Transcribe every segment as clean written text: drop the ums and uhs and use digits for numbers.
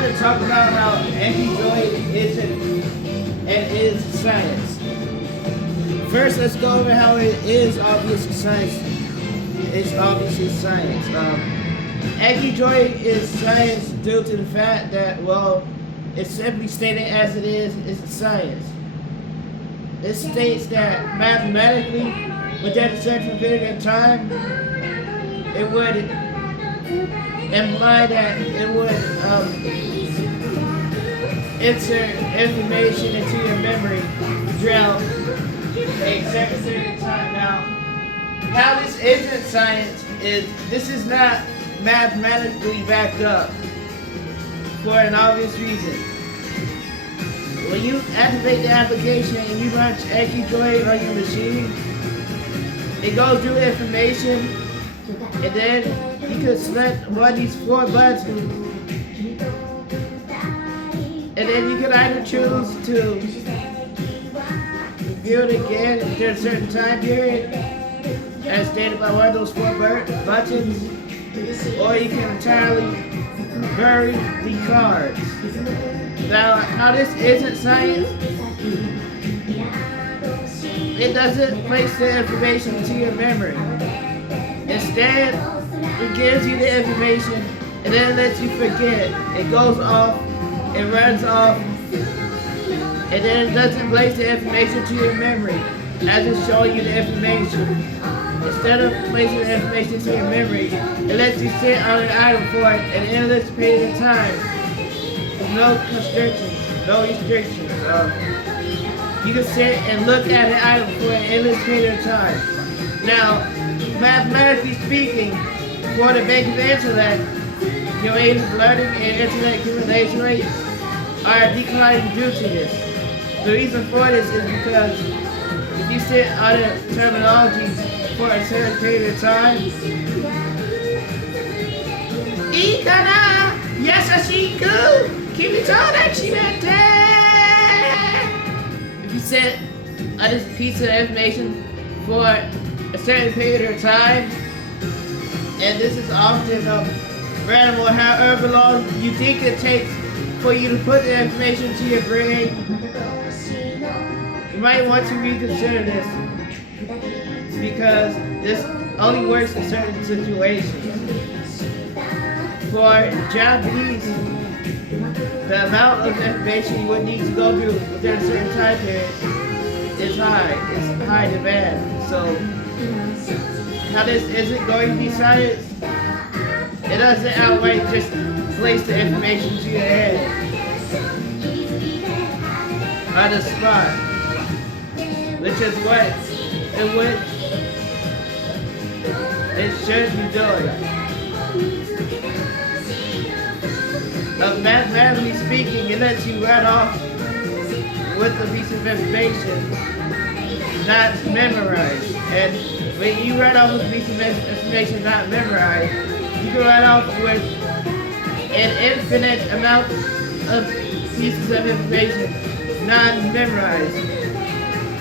going to talk about how Ankidroid isn't and is science. First, let's go over how it is obviously science. It's obviously science. Ankidroid is science due to the fact that, well, it's simply stated as it is, it's science. It states that mathematically, within a certain period of time, it would imply that it would insert information into your memory throughout a certain period of time. Now, how this isn't science is this is not mathematically backed up for an obvious reason. When you activate the application and you launch Ankidroid on your machine, it goes through information, and then you can select one of these 4 buttons, and then you can either choose to view it again after a certain time period, as stated by one of those 4 buttons, or you can entirely bury the cards. Now, how this isn't science, it doesn't place the information into your memory. Instead, it gives you the information and then it lets you forget. It goes off, it runs off, and then it doesn't place the information to your memory as it's showing you the information. Instead of placing the information to your memory, it lets you sit on an item for an endless period of time with no restrictions. You can sit and look at an item for an endless period of time. Now, mathematically speaking, for the bank of intellect, your rate of learning and intellect accumulation rates are declining due to this. The reason for this is because if you sit on a terminology for a certain period of time, Ikana, Yasashiku, Kimitonachimente. If you sit on this piece of information for a certain period of time, and this is often random or however long you think it takes for you to put the information to your brain, you might want to reconsider this, because this only works in certain situations. For Japanese, the amount of information you would need to go through within a certain time period is high. It's high demand. So, how this isn't going to be science, it doesn't outright just place the information to your head on the spot, which is what it should be doing. Mathematically speaking, it lets you run off with a piece of information, not memorized. And when you run off with a piece of information not memorized, you can run off with an infinite amount of pieces of information not memorized.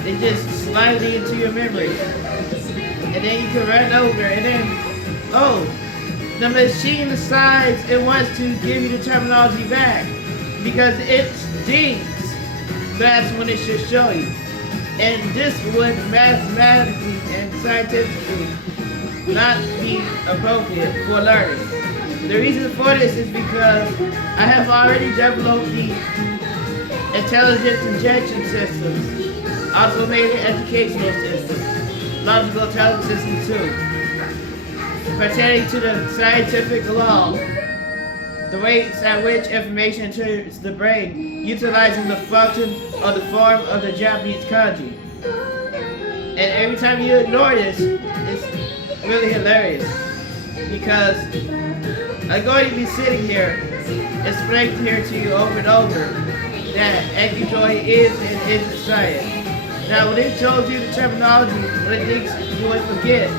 They just slide it into your memory. And then you can run over, and then, oh, the machine decides it wants to give you the terminology back because it thinks that's when it should show you. And this would mathematically and scientifically not be appropriate for learning. The reason for this is because I have already developed the intelligence injection systems, automated educational systems, logical intelligence system too, pertaining to the scientific law, the rates at which information enters the brain, utilizing the function or the form of the Japanese kanji. And every time you ignore this, it's really hilarious, because I'm going to be sitting here explaining here to you over and over that Ankidroid is and isn't science. Now, when it shows you the terminology, when it thinks you would forget,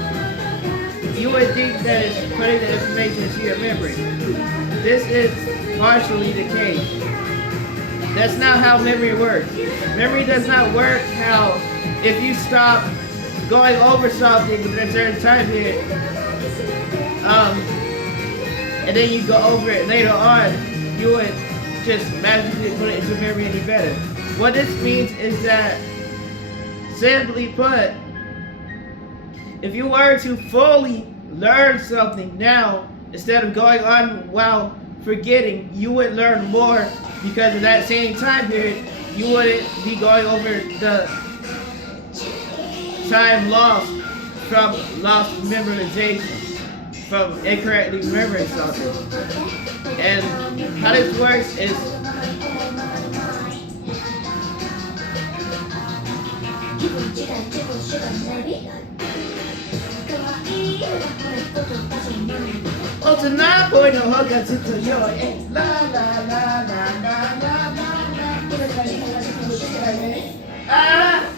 you would think that it's putting the information into your memory. This is partially the case. That's not how memory works. Memory does not work how if you stop going over something within a certain time period, and then you go over it later on, you would just magically put it into memory any better. What this means is that, simply put, if you were to fully learn something now, instead of going on while forgetting, you would learn more, because in that same time period, you wouldn't be going over the time lost from lost memorization, from incorrectly remembering something. And how this works is,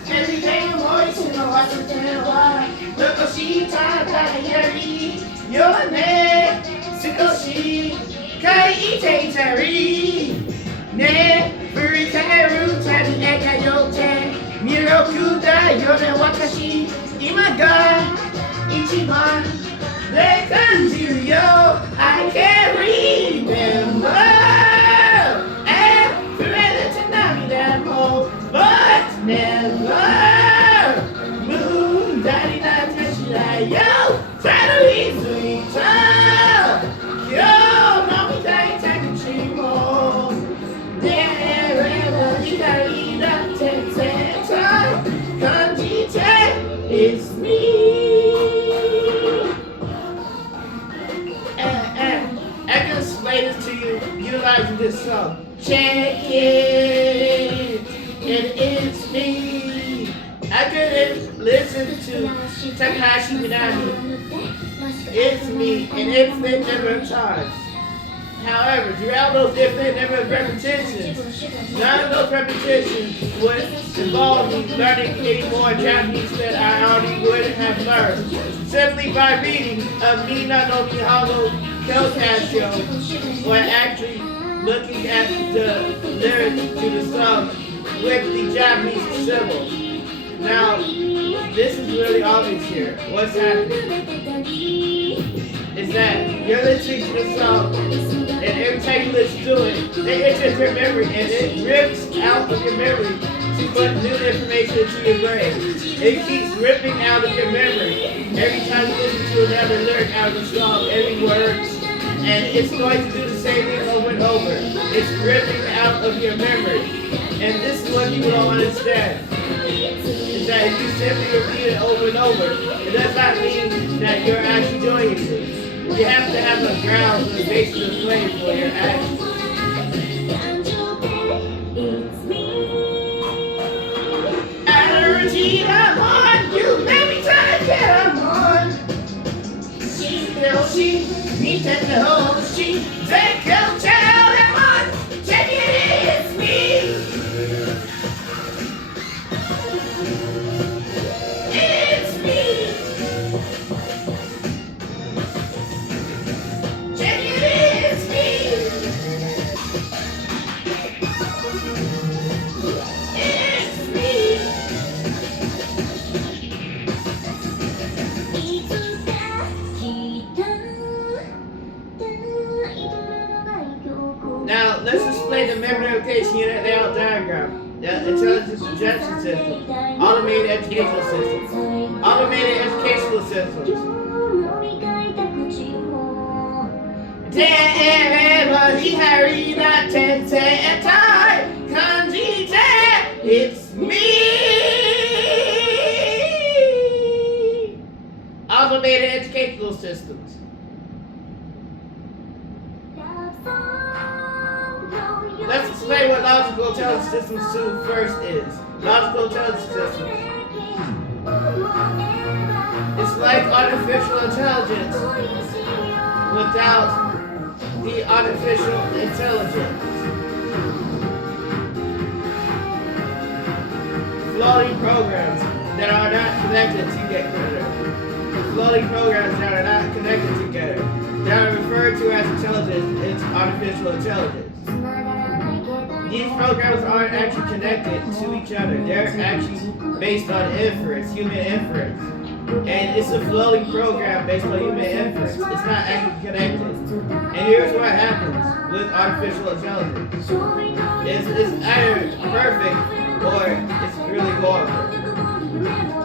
everything voice in the water look at she time your name, Sikoshi, Kai Ite Tari, Ne, Furikaru, Tani Eka Yote, Mirokuda, Yone Wakashi, Imaga, Ichiban, they kanju yo, I can't remember. And forever to Nami that home, but never. Moon, daddy, not touching yo, try to be sweet. Yo, Nami, daddy, take a cheap home. Never, you gotta eat up, take time. Kanji, it's me. I can explain this to you utilizing this song. Check it, it's me. I couldn't listen to Takahashi Minami. It's me an infinite number of times. However, throughout those infinite number of repetitions, none of those repetitions would involve me learning any more Japanese that I already would have learned. Simply by reading a Mina no Mihago Kelcast show, or actually looking at the lyrics to the song with the Japanese symbols. Now, this is really obvious here. What's happening is that you're listening to the song, and every time you listen to it, it enters your memory, and it rips out of your memory to put new information into your brain. It keeps ripping out of your memory every time you listen to another lyric out of the song, every word, and it's going to do the same thing over and over. It's ripping out of your memory. And this is what people don't understand, is that if you simply repeat it over and over, it does not mean that you're actually doing it. You have to have a ground for the basis of playing for your action. Allergy, I'm on. You made me try to get I'm on. She, me take the whole she, take your child, I'm on. Check it, it's me. It's me. Check it, it's me. It's me. Now, let's explain the memory notation unit layout diagram. The intelligence projection system, automated educational systems, automated educational systems. It's me. Automated educational systems. Let's explain what logical intelligence systems 2 first is. Logical intelligence systems. It's like artificial intelligence without the artificial intelligence. Floating programs that are not connected together. Floating programs that are not connected together. That are referred to as intelligence, it's artificial intelligence. These programs aren't actually connected to each other. They're actually based on inference, human inference. And it's a floating program based on human inference. It's not actually connected. And here's what happens. with artificial intelligence. It's either perfect or it's really horrible.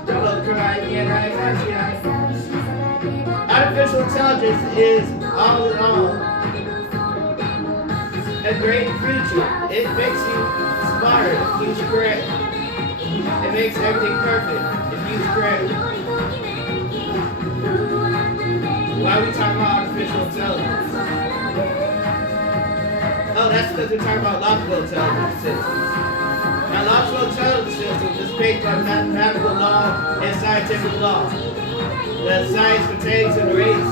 Don't cry, artificial intelligence is all in all a great future. It makes you smarter if used correct. It makes everything perfect if used correct. Why are we talking about artificial intelligence? Oh, that's because we're talking about logical intelligence systems. Now, logical intelligence systems is based on mathematical law and scientific law. The science pertains to the rates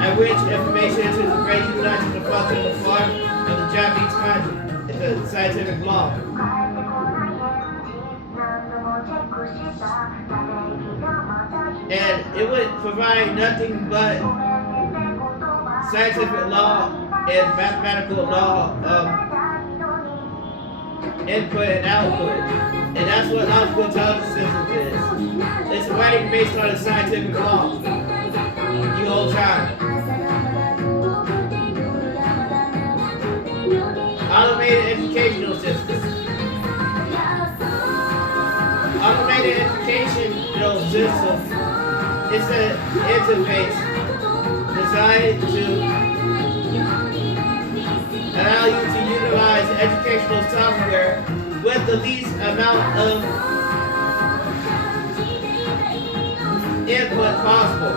at which information enters the brain utilizing the function of the form of the Japanese kanji. It's a scientific law. And it would provide nothing but scientific law and mathematical law input and output. And that's what logical intelligence systems is. It's writing based on a scientific law the whole time. Automated educational systems. Automated educational system is an interface designed to allow you to utilize educational software with the least amount of input possible,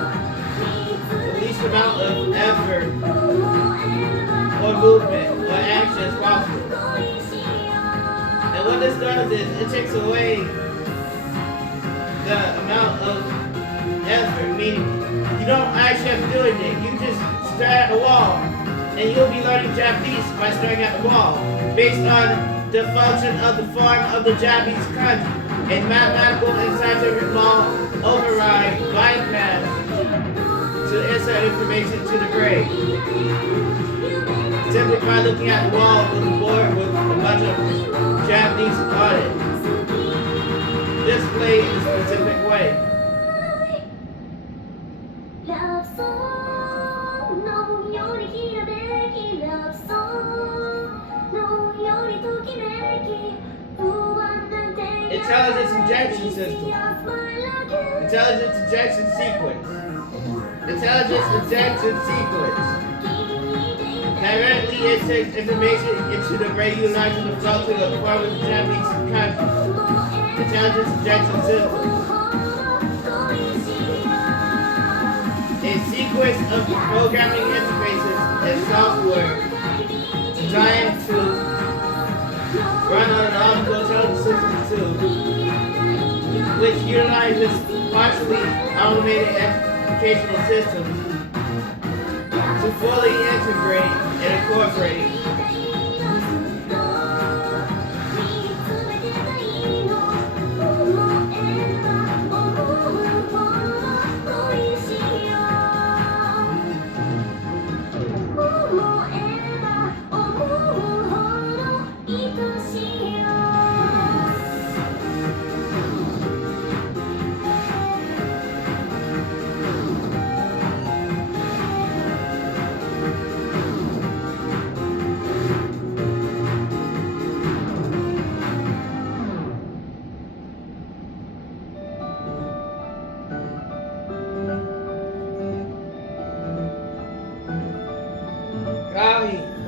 the least amount of effort or movement or action as possible. And what this does is it takes away the amount of effort, meaning you don't actually have to do anything. You just stare at the wall, and you'll be learning Japanese by staring at the wall, based on the function of the form of the Japanese kanji. A mathematical and scientific law override bypass to insert information to the brain. Simply by looking at the wall with a board with a bunch of Japanese on it. Displayed in a specific way. Intelligence injection system. Intelligence injection sequence. Intelligence injection sequence. Directly inserts information into the brain utilizing the function of the form of the Japanese kanji. Intelligence injection system. A sequence of programming interfaces and software designed to run on an logical intelligence system too, which utilizes partially automated educational systems to fully integrate and incorporate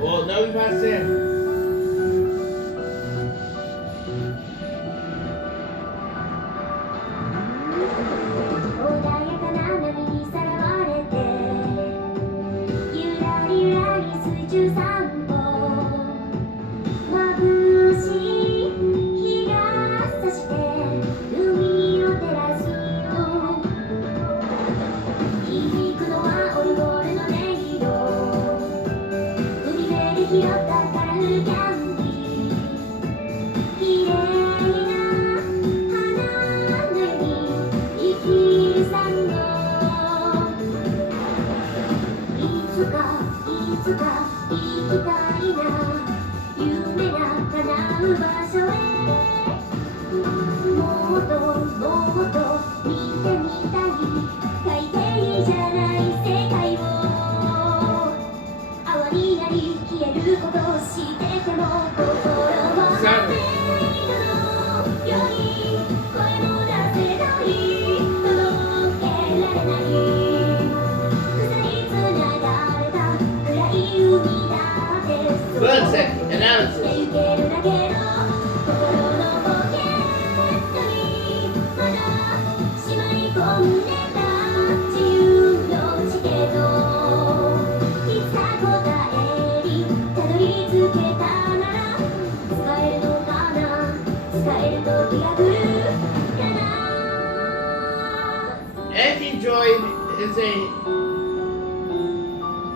well, no, you might say. One second, analysis.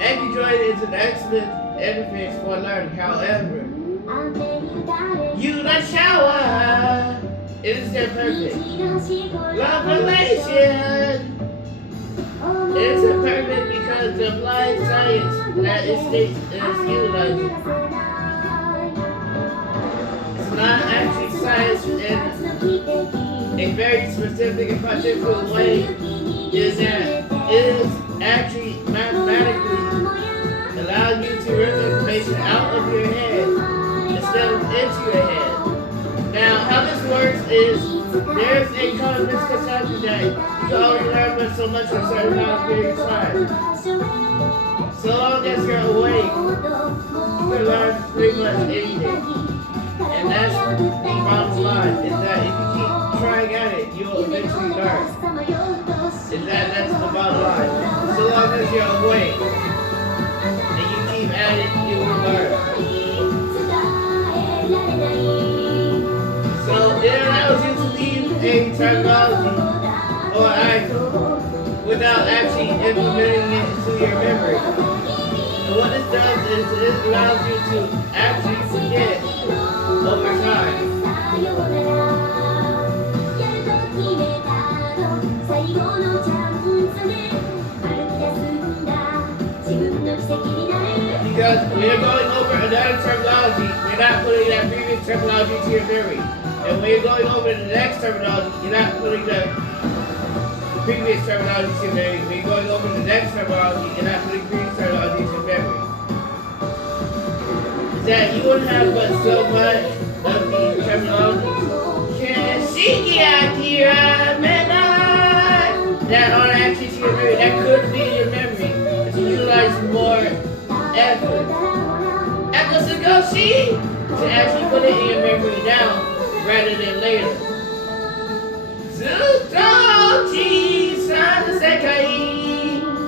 Ankidroid is an excellent interface for learning. However, you the shower isn't perfect. Love relation isn't perfect because the applied science that it states is utilizing. It's not actually science in a very specific and particular way. Is that it is actually mathematically allowing you to rip information out of your head instead of into your head. Now, how this works is there's a common misconception that you can only learn but so much for a certain amount of period of time. So long as you're awake, you can learn pretty much anything. And that's the bottom line, is that if you keep trying at it, you'll eventually learn. That's the bottom line. So long as you're awake and you keep at it, you will learn. So it allows you to leave a terminology or item without actually implementing it into your memory. And what it does is it allows you to actually forget over time. Because when you're going over another terminology, you're not putting that previous terminology to your memory. And when you're going over the next terminology, you're not putting the previous terminology to your memory. When you're going over the next terminology, you're not putting previous terminology to your memory. That you wouldn't have but so much of the terminology. Can she get here? That aren't actually to your memory. That could be your memory. If you utilize more effort. Effort to go see to actually put it in your memory now rather than later.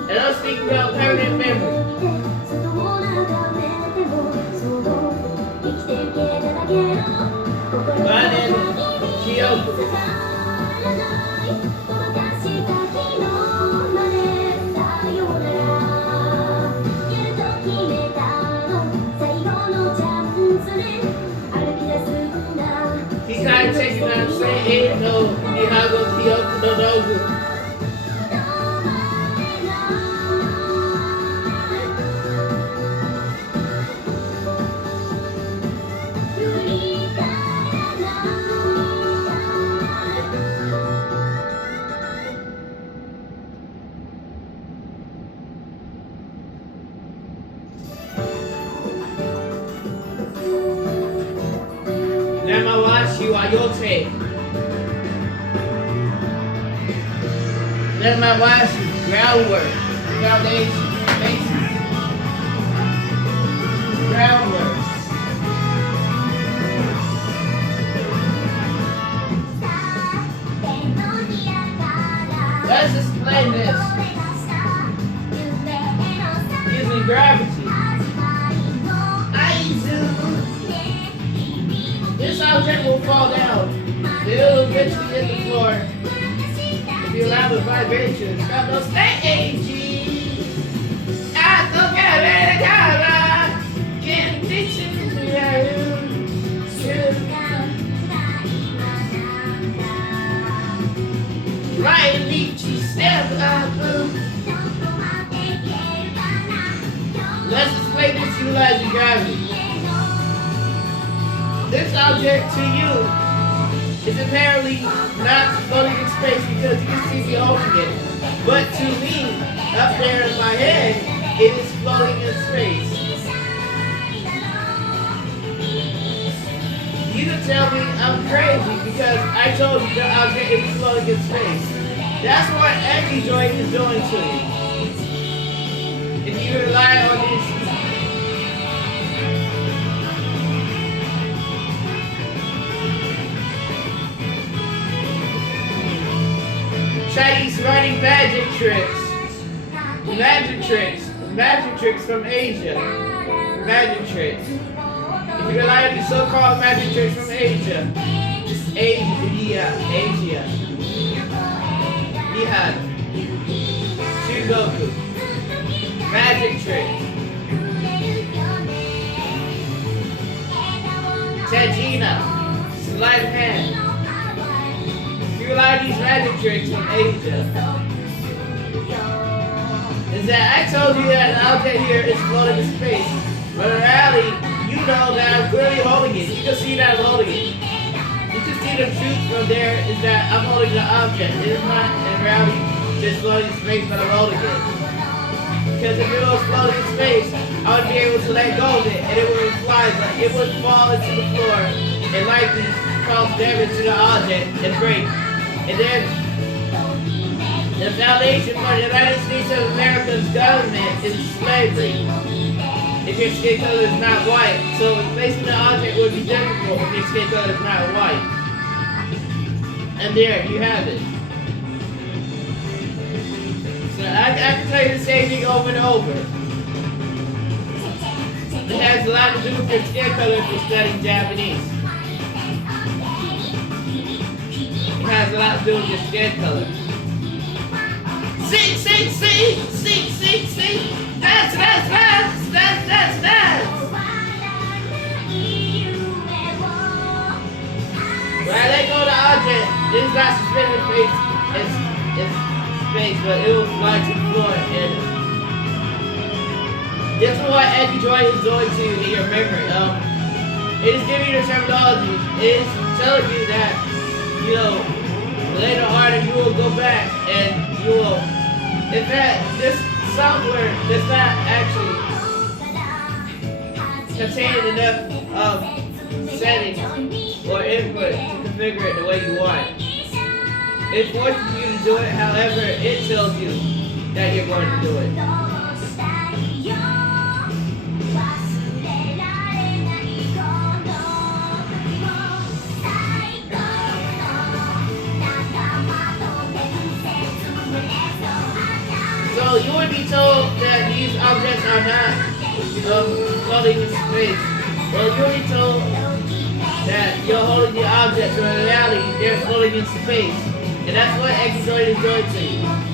And I'm speaking about permanent memory. My name is Kyoto. He's kind of taking out and saying, hey, no, Nihago Kyoto no Nogu. Namawashi wa yote. Namawashi, groundwork, foundation, basis. Groundwork. Let's explain this. Using gravity. This object will fall down. It'll eventually hit the floor. If you allow the vibration, stop those stage. I don't get it, can't teach it. Right, beach, step up. Let's explain this utilizing gravity. This object to you is apparently not floating in space because you can see me holding it. But to me, up there in my head, it is floating in space. I'm crazy because I told you that object is floating in space. That's what Ankidroid is doing to you. If you rely on these Chinese writing magic tricks. Magic tricks from Asia. Magic tricks. If you rely on these so-called magic tricks from Asia, Asia. Nihad. Shugoku. Magic tricks. Tajina. Sleight of hand. If you rely on these magic tricks from Asia, is that I told you that the object here is floating in space, but in reality, you know that I'm clearly holding it. You can see that I'm holding it. You can see the truth from there is that I'm holding the object. It is not in reality just floating in space, but I'm holding it. Because if it was floating in space, I would be able to let go of it and it would fly, but it would fall into the floor and likely cause damage to the object and break. And then the foundation for the United States of America's government is slavery. If your skin color is not white, so replacing the object would be difficult if your skin color is not white. And there, you have it. So I can tell you the same thing over and over. It has a lot to do with your skin color if you're studying Japanese. It has a lot to do with your skin color. See. That's. When I let go of the object, it is not suspended in space. It's space, but it will fly to the floor. And this is what Ankidroid is doing to you in your memory. It is giving you the terminology. It is telling you that, later on you will go back and you will. In fact, this software does not actually contain enough settings or input to configure it the way you want. It forces you to do it however it tells you that you're going to do it. So you would be told that these objects are not floating in space. Well, you would be told that you're holding the objects, but in reality, they're floating in space. And that's what Ankidroid is doing to you.